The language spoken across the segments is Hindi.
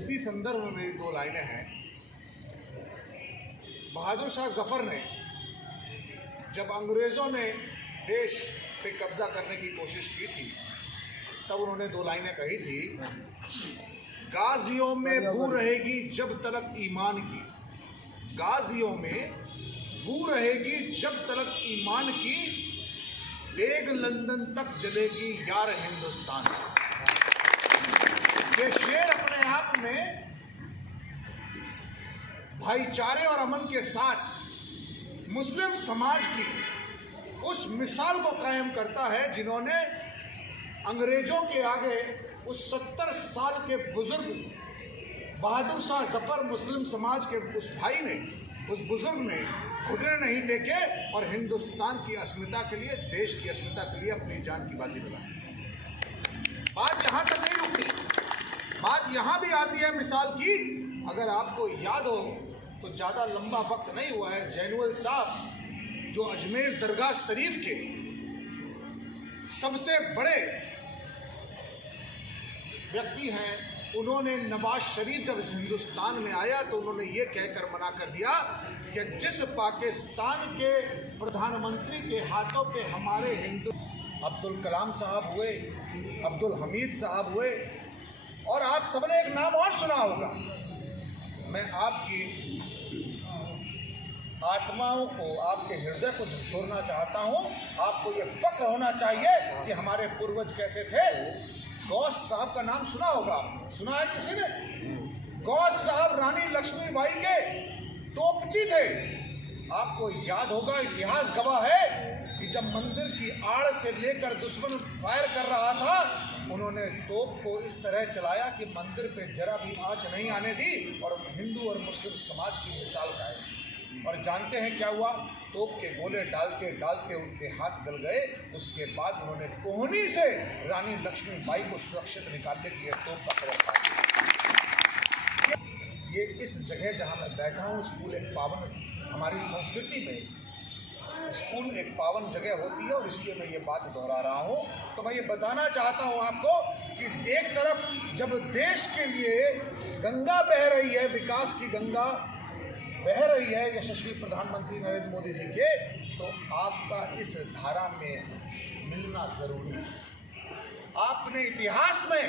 उसी संदर्भ में मेरी दो लाइनें हैं। बहादुर शाह जफर ने जब अंग्रेज़ों ने देश पे कब्जा करने की कोशिश की थी तब उन्होंने दो लाइनें कही थी, गाजियों में बू रहेगी जब तलक ईमान की, गाजियों में बू रहेगी जब तलक ईमान की, देग लंदन तक जलेगी यार हिंदुस्तान। ये शेर अपने आप में भाईचारे और अमन के साथ मुस्लिम समाज की उस मिसाल को कायम करता है जिन्होंने अंग्रेजों के आगे उस 70 साल के बुजुर्ग बहादुर शाह जफर मुस्लिम समाज के उस भाई ने, उस बुजुर्ग ने घुटने नहीं टेके और हिंदुस्तान की अस्मिता के लिए, देश की अस्मिता के लिए अपनी जान की बाजी लगाई। बात यहाँ तक नहीं रुकती, बात यहाँ भी आती है मिसाल की। अगर आपको याद हो तो ज़्यादा लंबा वक्त नहीं हुआ है, जैनुअल साहब जो अजमेर दरगाह शरीफ के सबसे बड़े व्यक्ति हैं, उन्होंने नवाज शरीफ जब इस हिंदुस्तान में आया तो उन्होंने ये कहकर मना कर दिया कि जिस पाकिस्तान के प्रधानमंत्री के हाथों पे हमारे हिंदू अब्दुल कलाम साहब हुए, अब्दुल हमीद साहब हुए, और आप सबने एक नाम और सुना होगा। मैं आपकी आत्माओं को, आपके हृदय को झकझोरना चाहता हूँ। आपको ये फक्र होना चाहिए कि हमारे पूर्वज कैसे थे। गौस साहब का नाम सुना होगा, सुना है किसी ने? गौस साहब रानी लक्ष्मीबाई के तोपची थे। आपको याद होगा, इतिहास गवाह है कि जब मंदिर की आड़ से लेकर दुश्मन फायर कर रहा था, उन्होंने तोप को इस तरह चलाया कि मंदिर पे जरा भी आंच नहीं आने दी और हिंदू और मुस्लिम समाज की मिसाल कायम। और जानते हैं क्या हुआ? तोप के गोले डालते डालते उनके हाथ गल गए। उसके बाद उन्होंने कोहनी से रानी लक्ष्मीबाई को सुरक्षित निकालने के लिए तोप का प्रयोग किया। ये इस जगह जहाँ मैं बैठा हूँ, स्कूल एक पावन, हमारी संस्कृति में स्कूल एक पावन जगह होती है और इसलिए मैं ये बात दोहरा रहा हूँ। तो मैं ये बताना चाहता हूँ आपको कि एक तरफ जब देश के लिए गंगा बह रही है, विकास की गंगा बह रही है यशस्वी प्रधानमंत्री नरेंद्र मोदी जी के, तो आपका इस धारा में मिलना जरूरी है। आपने इतिहास में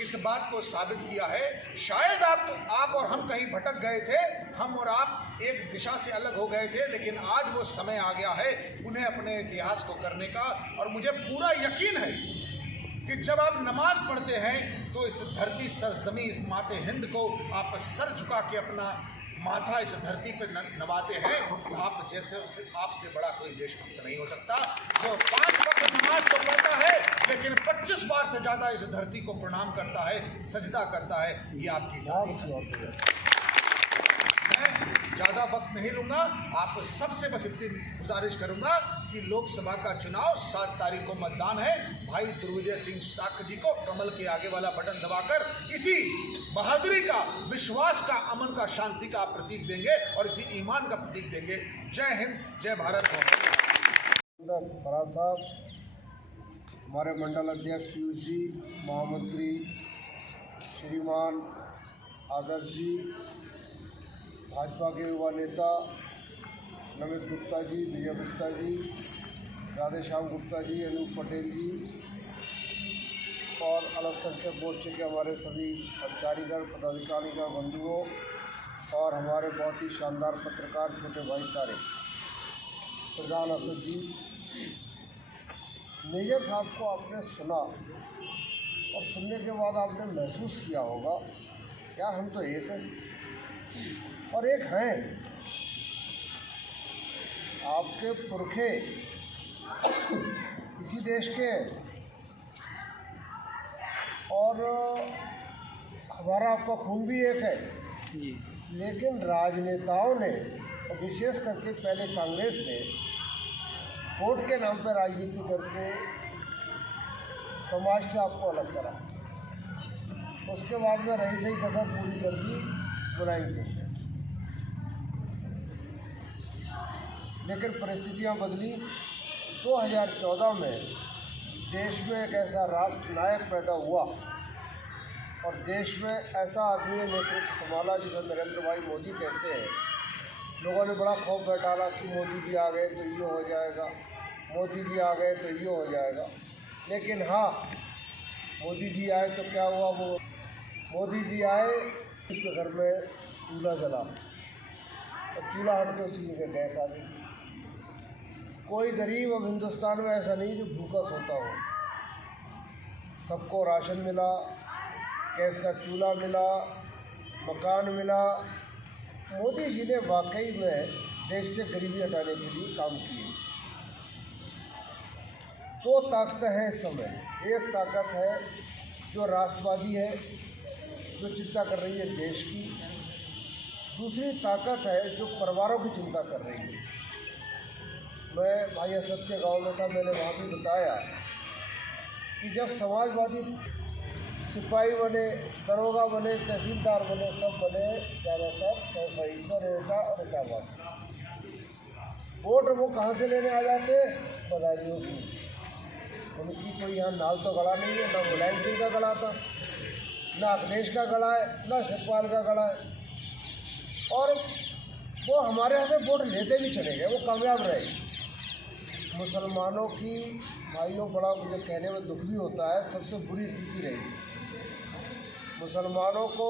इस बात को साबित किया है। शायद आप और हम कहीं भटक गए थे, हम और आप एक दिशा से अलग हो गए थे, लेकिन आज वो समय आ गया है उन्हें अपने इतिहास को करने का। और मुझे पूरा यकीन है कि जब आप नमाज पढ़ते हैं तो इस धरती सरजमी, इस माते हिंद को आप सर झुका के अपना माथा इस धरती पर नवाते हैं। आप जैसे, आपसे बड़ा कोई देशभक्त नहीं हो सकता जो 5 वक्त नमाज तो पढ़ता है लेकिन 25 बार से ज़्यादा इस धरती को प्रणाम करता है, सजदा करता है। ये आपकी ज़्यादा वक्त नहीं लूँगा। आप सबसे बस इतनी गुजारिश करूँगा कि लोकसभा का चुनाव 7 तारीख को मतदान है। भाई दुर्विजय सिंह साख जी को कमल के आगे वाला बटन दबाकर इसी बहादुरी का, विश्वास का, अमन का, शांति का प्रतीक देंगे और इसी ईमान का प्रतीक देंगे। जय हिंद, जय भारत। फराज साहब, हमारे मंडल अध्यक्ष पीयूष जी, महामंत्री श्रीमान आदर्श जी, भाजपा के युवा नेता नमित गुप्ता जी, विजय गुप्ता जी, राधेश्याम गुप्ता जी, अनूप पटेल जी और अल्पसंख्यक मोर्चे के हमारे सभी अधिकारीगण, पदाधिकारीगण, बंधुओं और हमारे बहुत ही शानदार पत्रकार छोटे भाई तारे, प्रधान असद जी, मेजर साहब को आपने सुना और सुनने के बाद आपने महसूस किया होगा यार हम तो एक हैं और एक हैं। आपके पुरखे इसी देश के और हमारा आपका खून भी एक है जी। लेकिन राजनेताओं ने और विशेष करके पहले कांग्रेस ने वोट के नाम पर राजनीति करके समाज से आपको अलग करा। उसके बाद में रही सही कसर पूरी कर दी बुराई से। लेकिन परिस्थितियां बदली। 2014 में देश में एक ऐसा राष्ट्र नायक पैदा हुआ और देश में ऐसा आदमी ने नेतृत्व संभाला जिसे नरेंद्र भाई मोदी कहते हैं। लोगों ने बड़ा खौफ बैठाला कि मोदी जी आ गए तो ये हो जाएगा, मोदी जी आ गए तो ये हो जाएगा। लेकिन हाँ, मोदी जी आए तो क्या हुआ, वो मोदी जी आए उनके घर में चूल्हा जला और चूल्हा हट के उसी में गैस आ गई। कोई गरीब अब हिंदुस्तान में ऐसा नहीं जो भूखा सोता हो। सबको राशन मिला, गैस का चूल्हा मिला, मकान मिला। मोदी जी ने वाकई में देश से गरीबी हटाने के लिए काम किए। दो ताकतें हैं इस समय। एक ताकत है जो राष्ट्रवादी है, जो चिंता कर रही है देश की। दूसरी ताकत है जो परिवारों की चिंता कर रही है। मैं भाई असद के गांव में था, मैंने वहाँ भी बताया कि जब समाजवादी सिपाही बने, दरोगा बने, तहसीलदार बने, सब बने ज़्यादातर सफाई का रेटा और इटाबाद। वोट वो कहाँ से लेने आ जाते? बदायूं से। उनकी कोई यहाँ नाल तो गड़ा नहीं है, ना मुलायम सिंह का गड़ा था, ना अखिलेश का गड़ा है, ना शिवपाल का गड़ा है। और वो हमारे यहाँ से वोट लेते भी चले गए, वो कामयाब रहे। मुसलमानों की भाइयों, बड़ा मुझे कहने में दुख भी होता है, सबसे बुरी स्थिति रही। मुसलमानों को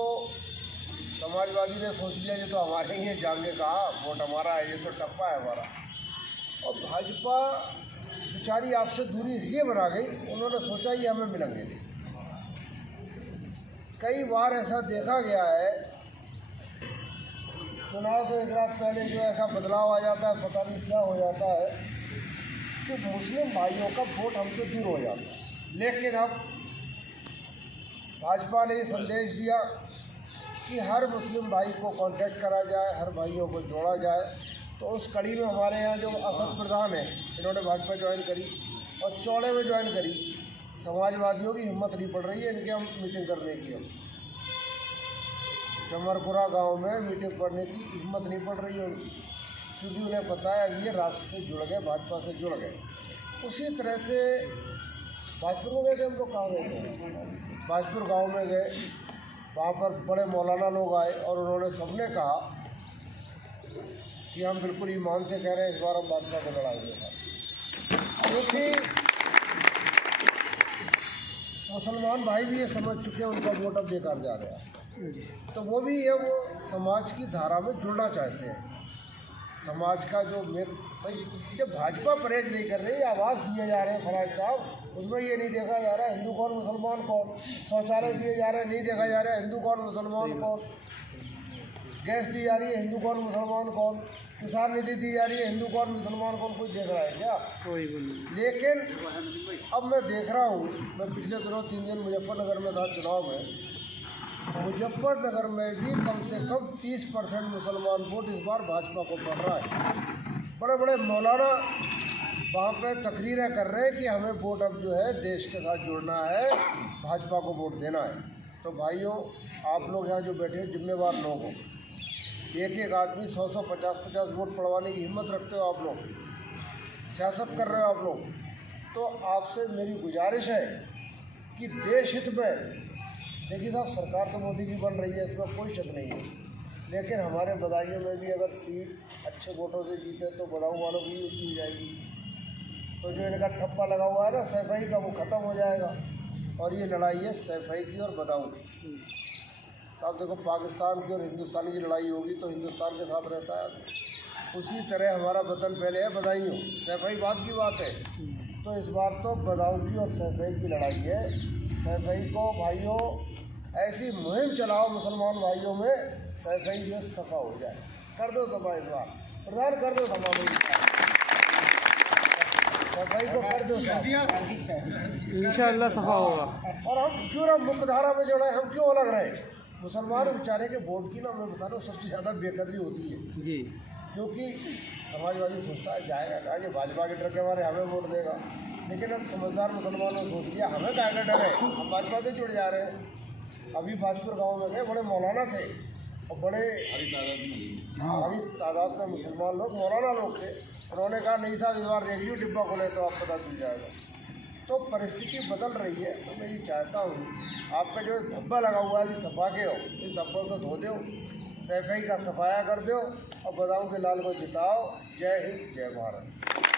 समाजवादी ने सोच लिया ये तो हमारे ही है, जाएंगे कहा, वोट हमारा है, ये तो टप्पा है हमारा। और भाजपा बेचारी आपसे दूरी इसलिए बना गई, उन्होंने सोचा ये हमें मिलेंगे। कई बार ऐसा देखा गया है, चुनाव से एक रात पहले जो ऐसा बदलाव आ जाता है, पता नहीं क्या हो जाता है कि मुस्लिम भाइयों का वोट हमसे दूर हो जाता है। लेकिन अब भाजपा ने ये संदेश दिया कि हर मुस्लिम भाई को कांटेक्ट करा जाए, हर भाइयों को जोड़ा जाए। तो उस कड़ी में हमारे यहाँ जो असद प्रधान है, इन्होंने भाजपा ज्वाइन करी और चौड़े में ज्वाइन करी। समाजवादियों की हिम्मत नहीं पड़ रही है इनके हम मीटिंग करने की। हम जमरपुरा गांव में मीटिंग करने की हिम्मत नहीं पड़ रही है उनकी, क्योंकि उन्हें पता है अब ये राष्ट्र से जुड़ गए, भाजपा से जुड़ गए। उसी तरह से भाजपुर में गए थे हम लोग, कहाँ गए थे, भाजपुर गांव में गए। वहाँ पर बड़े मौलाना लोग आए और उन्होंने सबने कहा कि हम बिल्कुल ईमान से कह रहे हैं इस बार हम भाजपा को लड़ाएंगे। क्योंकि मुसलमान भाई भी ये समझ चुके हैं उनका वोट अब बेकार जा रहा है, तो वो भी ये वो समाज की धारा में जुड़ना चाहते हैं। समाज का जो भाई जब भाजपा परहेज नहीं कर रही, आवाज़ दिए जा रहे हैं फराज साहब, उसमें ये नहीं देखा जा रहा है हिंदू कौन मुसलमान कौन, शौचालय दिए जा रहे हैं नहीं देखा जा रहा है हिंदू कौन मुसलमान कौन, गैस दी जा रही है हिंदू कौन मुसलमान कौन, किसान निधि दी जा रही है हिंदू कौन मुसलमान कौन, कोई देख रहा है क्या? कोई नहीं। लेकिन अब मैं देख रहा हूँ, मैं पिछले दिनों 3 दिन मुजफ्फरनगर में था चुनाव में। मुजफ्फरनगर में भी कम से कम 30% मुसलमान वोट इस बार भाजपा को पड़ रहा है। बड़े बड़े मौलाना वहाँ पे तकरीरें कर रहे हैं कि हमें वोट अब जो है देश के साथ जुड़ना है, भाजपा को वोट देना है। तो भाइयों, आप लोग यहाँ जो बैठे जिम्मेवार लोग हो, एक एक आदमी 100-100, 50-50 वोट पड़वाने की हिम्मत रखते हो आप लोग, सियासत कर रहे हो आप लोग, तो आपसे मेरी गुजारिश है कि देश हित में, देखिए साहब सरकार तो मोदी की बन रही है, इसमें कोई शक नहीं है, लेकिन हमारे बदायूं में भी अगर सीट अच्छे वोटों से जीते तो बदायूं वालों की ये की जाएगी। तो जो इनका ठप्पा लगा हुआ है ना सैफई का, वो ख़त्म हो जाएगा। और ये लड़ाई है सैफई की और बदायूं की। साहब देखो, पाकिस्तान की और हिंदुस्तान की लड़ाई होगी तो हिंदुस्तान के साथ रहता है, उसी तरह हमारा वतन पहले है बदायूं, सैफई बाद की बात है। तो इस बार तो बदायूं की और सैफई की लड़ाई है। सैफई को भाइयों ऐसी मुहिम चलाओ मुसलमान भाइयों में, सैफई जो सफ़ा हो जाए। कर दो सफ़ा इस बार, प्रधान कर दो सफ़ा सफाई को कर दो, इंशाअल्लाह सफ़ा होगा। और हम क्यों ना मुख्यधारा में जोड़े, हम क्यों अलग रहे? मुसलमान बेचारे के वोट की ना मैं बता रहा हूँ सबसे ज़्यादा बेकदरी होती है जी, क्योंकि समाजवादी सोचता है जाएगा कहा कि भाजपा के डर के हमारे हमें वोट देगा, लेकिन अब समझदार मुसलमानों ने सोच लिया हमें क्या डर है, हम भाजपा से जुड़ जा रहे हैं। अभी भाजपुर गांव में गए, बड़े मौलाना थे और बड़े भारी तादाद में मुसलमान लोग, मौलाना लोग थे। उन्होंने कहा नहीं साहब इस बार देख लियो डिब्बा खोले तो आप पता चल जाएगा। तो परिस्थिति बदल रही है। तो मैं ये चाहता हूँ आपका जो धब्बा लगा हुआ है, सफा के हो, इस धब्बे को धो दो, सफाई का सफाया कर दो और बदाऊं के लाल को जिताओ। जय हिंद, जय भारत।